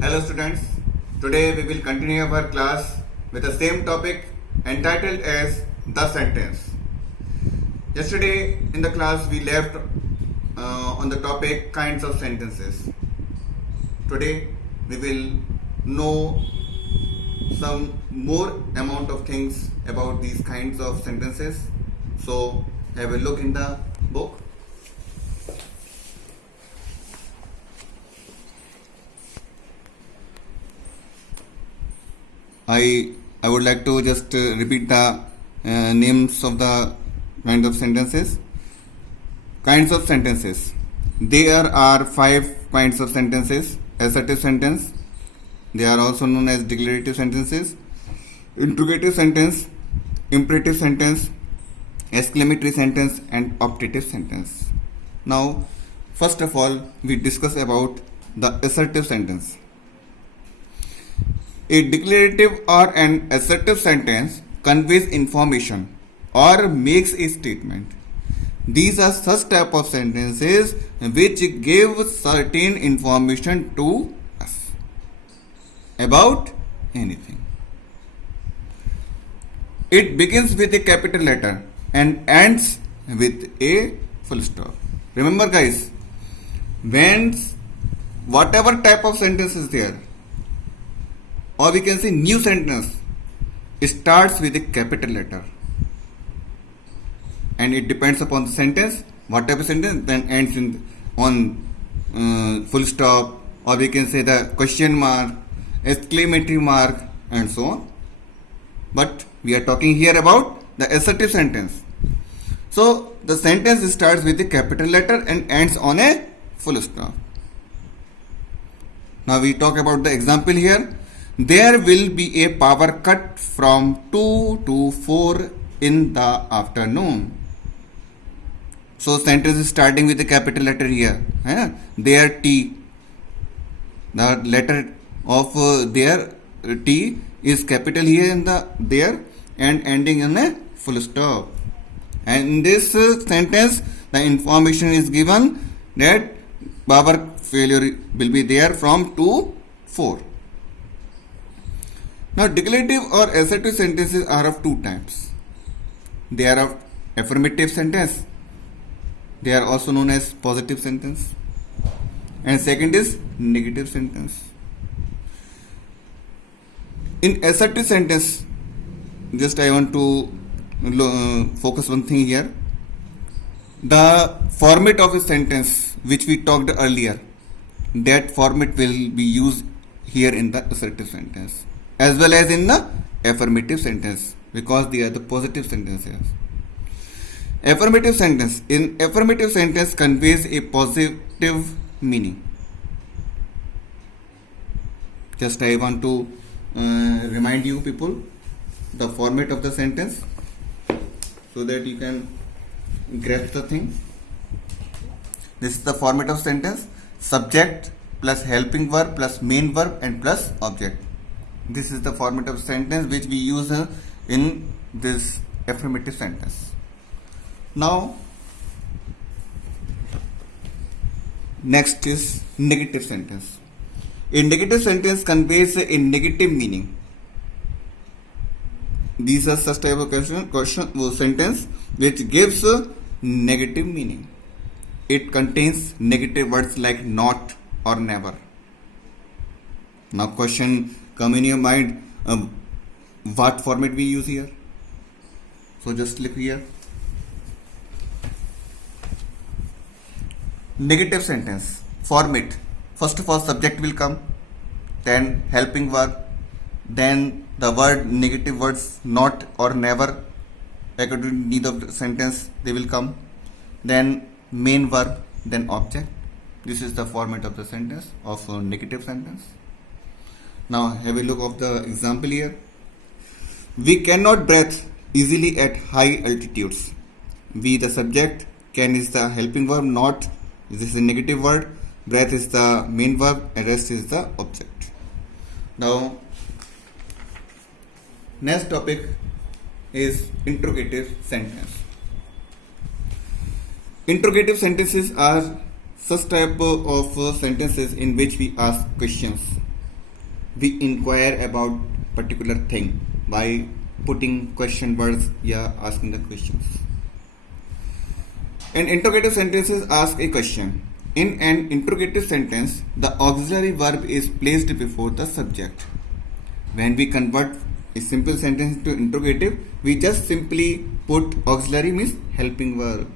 Hello students, today we will continue our class with the same topic entitled as the sentence. Yesterday in the class we left on the topic kinds of sentences. Today we will know some more amount of things about these kinds of sentences. So have a look in the book. I would like to just repeat the names of the kinds of sentences. Kinds of sentences. There are 5 kinds of sentences. Assertive sentence. They are also known as declarative sentences. Interrogative sentence, imperative sentence, exclamatory sentence, and optative sentence. Now, first of all, we discuss about the assertive sentence. A declarative or an assertive sentence conveys information or makes a statement. These are such type of sentences which give certain information to us about anything. It begins with a capital letter and ends with a full stop. Remember guys, when whatever type of sentence is there, or we can say new sentence, starts with a capital letter and it depends upon the sentence. Whatever sentence then ends on full stop, or we can say the question mark, exclamatory mark, and so on. But we are talking here about the assertive sentence. So the sentence starts with a capital letter and ends on a full stop. Now we talk about the example here. There will be a power cut from 2 to 4 in the afternoon. So sentence is starting with a capital letter here. There T. The letter of there T is capital here in the there and ending in a full stop. And in this sentence, the information is given that power failure will be there from 2 to 4. Now, declarative or assertive sentences are of 2 types. They are of affirmative sentence. They are also known as positive sentence. And second is negative sentence. In assertive sentence, just I want to focus one thing here. The format of a sentence which we talked earlier, that format will be used here in the assertive sentence, as well as in the affirmative sentence, because they are the positive sentences. Affirmative sentence. In affirmative sentence conveys a positive meaning. Just I want to remind you people the format of the sentence so that you can grasp the thing. This is the format of sentence: subject plus helping verb plus main verb and plus object. This is the format of sentence which we use in this affirmative sentence. Now, next is negative sentence. A negative sentence conveys a negative meaning. These are such type of sentence which gives a negative meaning. It contains negative words like not or never. Now, question come in your mind, what format we use here? So just click here. Negative sentence format. First of all, subject will come, then helping verb, then the word negative words not or never, according to need of the sentence they will come, then main verb, then object. This is the format of the sentence of a negative sentence. Now have a look of the example here. We cannot breathe easily at high altitudes. We the subject, can is the helping verb, not this is a negative word, breath is the main verb, and rest is the object. Now next topic is interrogative sentence. Interrogative sentences are such type of sentences in which we ask questions we inquire about particular thing by putting question words या asking the questions. An interrogative sentences ask a question. In an interrogative sentence, the auxiliary verb is placed before the subject. When we convert a simple sentence to interrogative, we just simply put auxiliary means helping verb.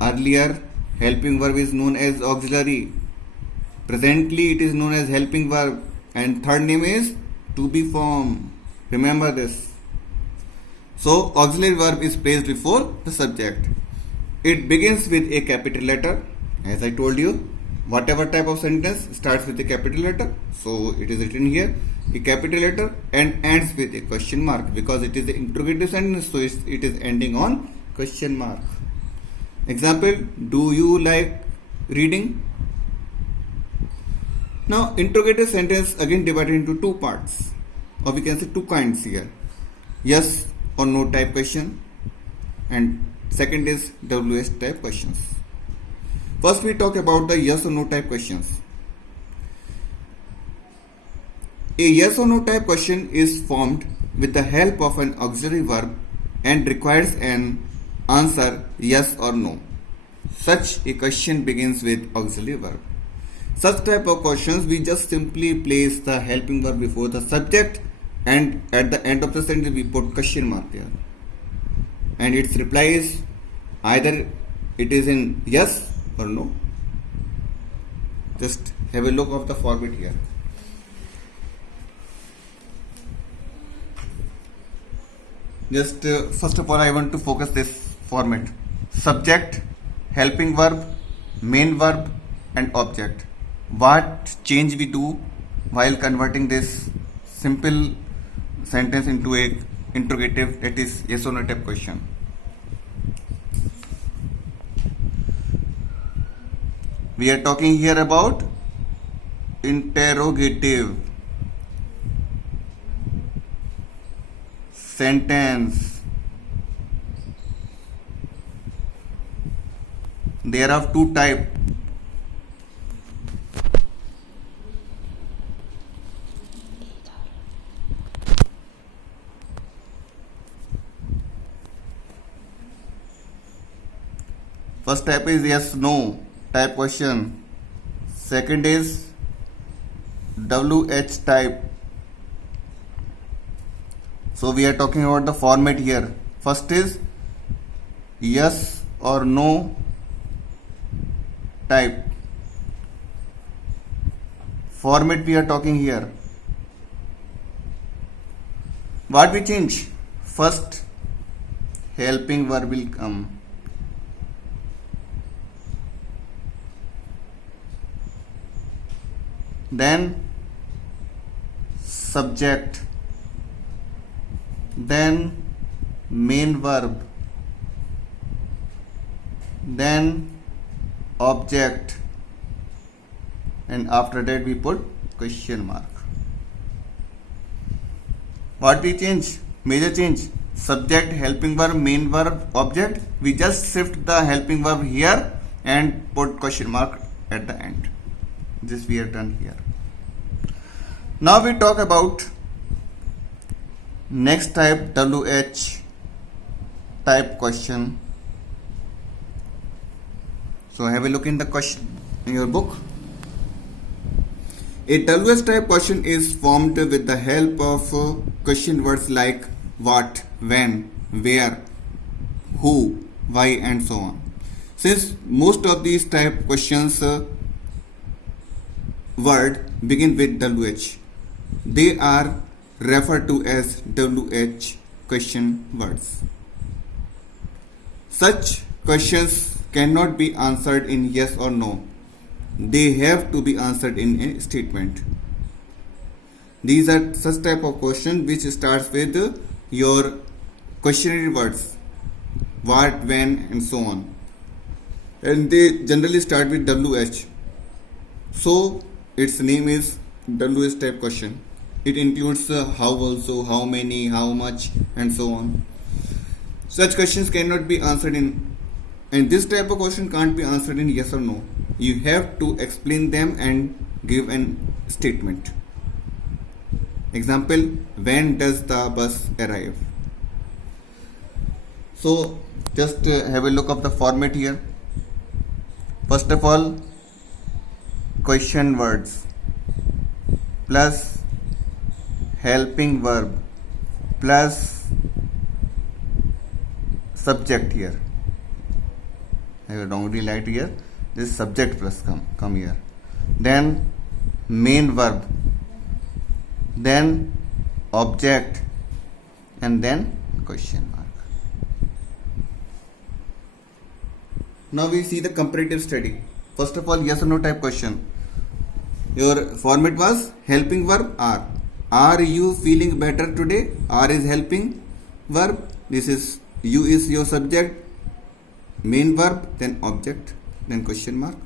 Earlier, helping verb is known as auxiliary. Presently, it is known as helping verb. And third name is to be form. Remember this. So, auxiliary verb is placed before the subject. It begins with a capital letter. As I told you, whatever type of sentence starts with a capital letter. So, it is written here, a capital letter, and ends with a question mark because it is an interrogative sentence. So, it is ending on question mark. Example, do you like reading? Now, interrogative sentence again divided into two parts, or we can say two kinds here. Yes or no type question, and second is WH type questions. First, we talk about the yes or no type questions. A yes or no type question is formed with the help of an auxiliary verb and requires an answer yes or no. Such a question begins with auxiliary verb. Such type of questions, we just simply place the helping verb before the subject, and at the end of the sentence we put question mark there, and its reply is either it is in yes or no. Just have a look of the format here. Just first of all, I want to focus this format: subject, helping verb, main verb, and object. What change we do while converting this simple sentence into a interrogative, that is yes or no type question. We are talking here about interrogative sentence. There are two types. First type is yes no type question. Second is WH type. So we are talking about the format here. First is yes or no type. Format we are talking here. What we change? First, helping verb will come. Then subject, then main verb, then object, and after that we put question mark. What we change? Major change: subject, helping verb, main verb, object. We just shift the helping verb here and put question mark at the end. This we have done here. Now we talk about next type, WH type question. So have a look in the question in your book. A WH type question is formed with the help of question words like what, when, where, who, why, and so on. Since most of these type questions word begin with WH, they are referred to as WH question words. Such questions cannot be answered in yes or no. They have to be answered in a statement. These are such type of question which starts with your questionary words, what, when, and so on, and they generally start with WH. So its name is WH type question. It includes how also, how many, how much, and so on. Such questions cannot be answered in, and this type of question can't be answered in yes or no. You have to explain them and give an statement. Example, when does the bus arrive? So just have a look of the format here. First of all, question words plus helping verb plus subject here. I have wrongly light here. This subject plus come here. Then main verb, then object, and then question mark. Now we see the comparative study. First of all, yes or no type question. Your format was helping verb are. Are you feeling better today? Are is helping verb. This is you is your subject, main verb, then object, then question mark.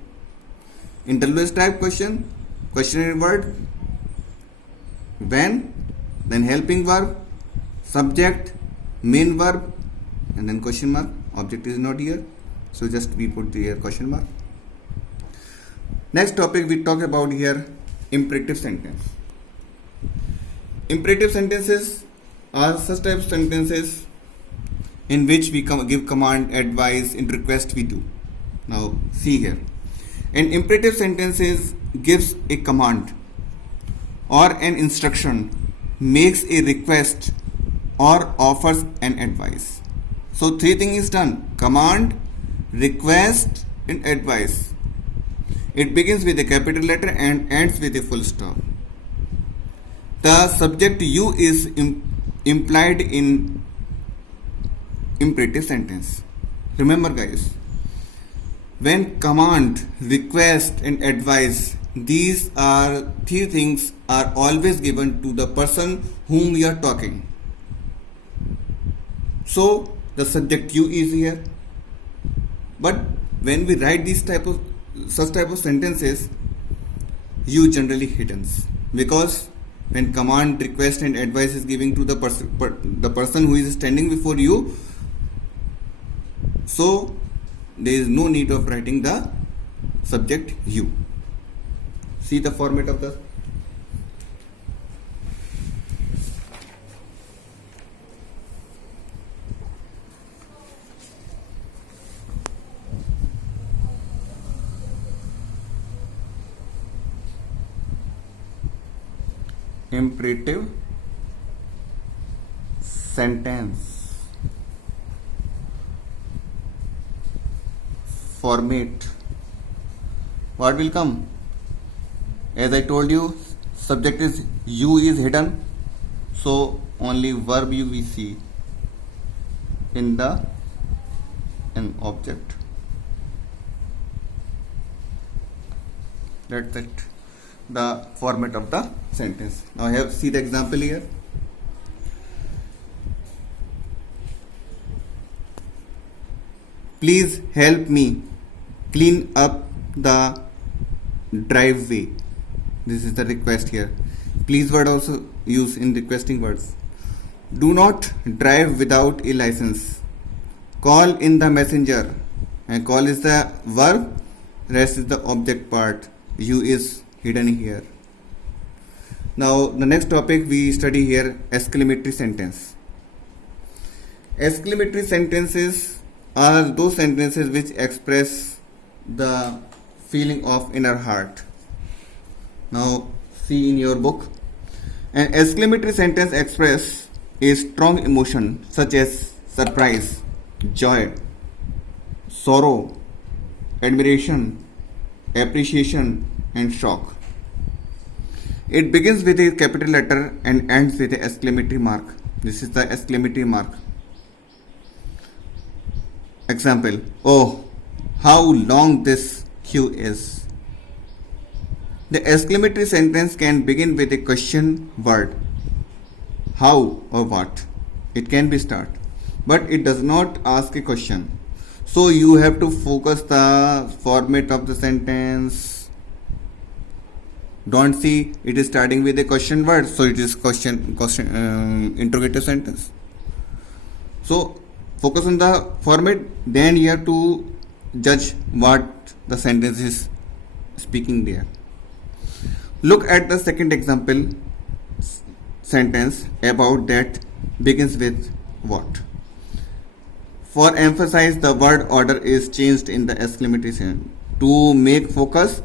Interval type question, questionnaire word, when, then helping verb, subject, main verb, and then question mark. Object is not here, so just we put the here question mark. Next topic we talk about here, imperative sentence. Imperative sentences are such type of sentences in which we give command, advice, and request we do. Now see here, an imperative sentence gives a command or an instruction, makes a request, or offers an advice. So three things is done: command, request, and advice. It begins with a capital letter and ends with a full stop. The subject you is implied in imperative sentence. Remember guys, when command, request, and advice, these are three things are always given to the person whom we are talking. So the subject you is here. But when we write such type of sentences, you generally hidden, because when command, request, and advice is giving to the person who is standing before you, so there is no need of writing the subject you. See the format of the imperative sentence format. What will come? As I told you, subject is you is hidden, so only verb you we see in the object. That's it, the format of the sentence. Now I have see the example here. Please help me clean up the driveway. This is the request here. Please word also use in requesting words. Do not drive without a license. Call in the messenger. And call is the verb, rest is the object part. You is hidden here. Now the next topic we study here, exclamatory sentence. Exclamatory sentences are those sentences which express the feeling of inner heart. Now see in your book, an exclamatory sentence expresses a strong emotion such as surprise, joy, sorrow, admiration, appreciation, and shock. It begins with a capital letter and ends with an exclamatory mark. This is the exclamatory mark. Example, oh, how long this queue is. The exclamatory sentence can begin with a question word, how or what. It can be start, but it does not ask a question. So you have to focus the format of the sentence. Don't see it is starting with a question word, so it is question interrogative sentence. So focus on the format, then you have to judge what the sentence is speaking there. Look at the second example sentence about that begins with what. For emphasize, the word order is changed in the exclamation. To make focus,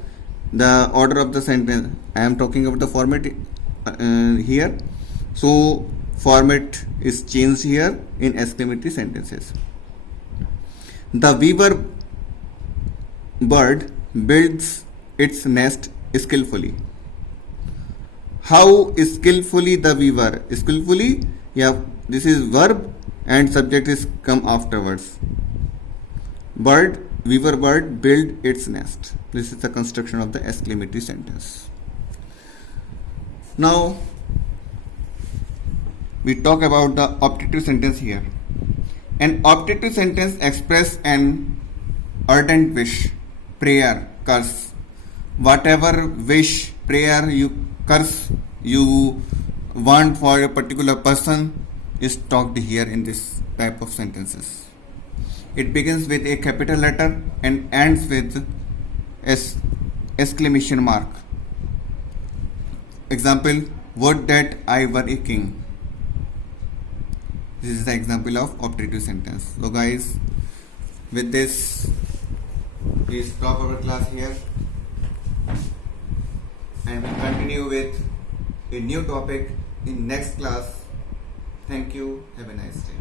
the order of the sentence. I am talking about the format here. So format is changed here in exclamatory sentences. The weaver bird builds its nest skillfully. How skillfully the weaver? Skillfully, yeah, this is verb and subject is come afterwards. Bird, weaver bird build its nest. This is the construction of the exclamatory sentence. Now, we talk about the optative sentence here. An optative sentence express an ardent wish, prayer, curse. Whatever wish, prayer, curse you want for a particular person is talked here in this type of sentences. It begins with a capital letter and ends with exclamation mark. Example, would that I were a king. This is the example of optative sentence. So guys, with this we stop our class here and we continue with a new topic in next class. Thank you. Have a nice day.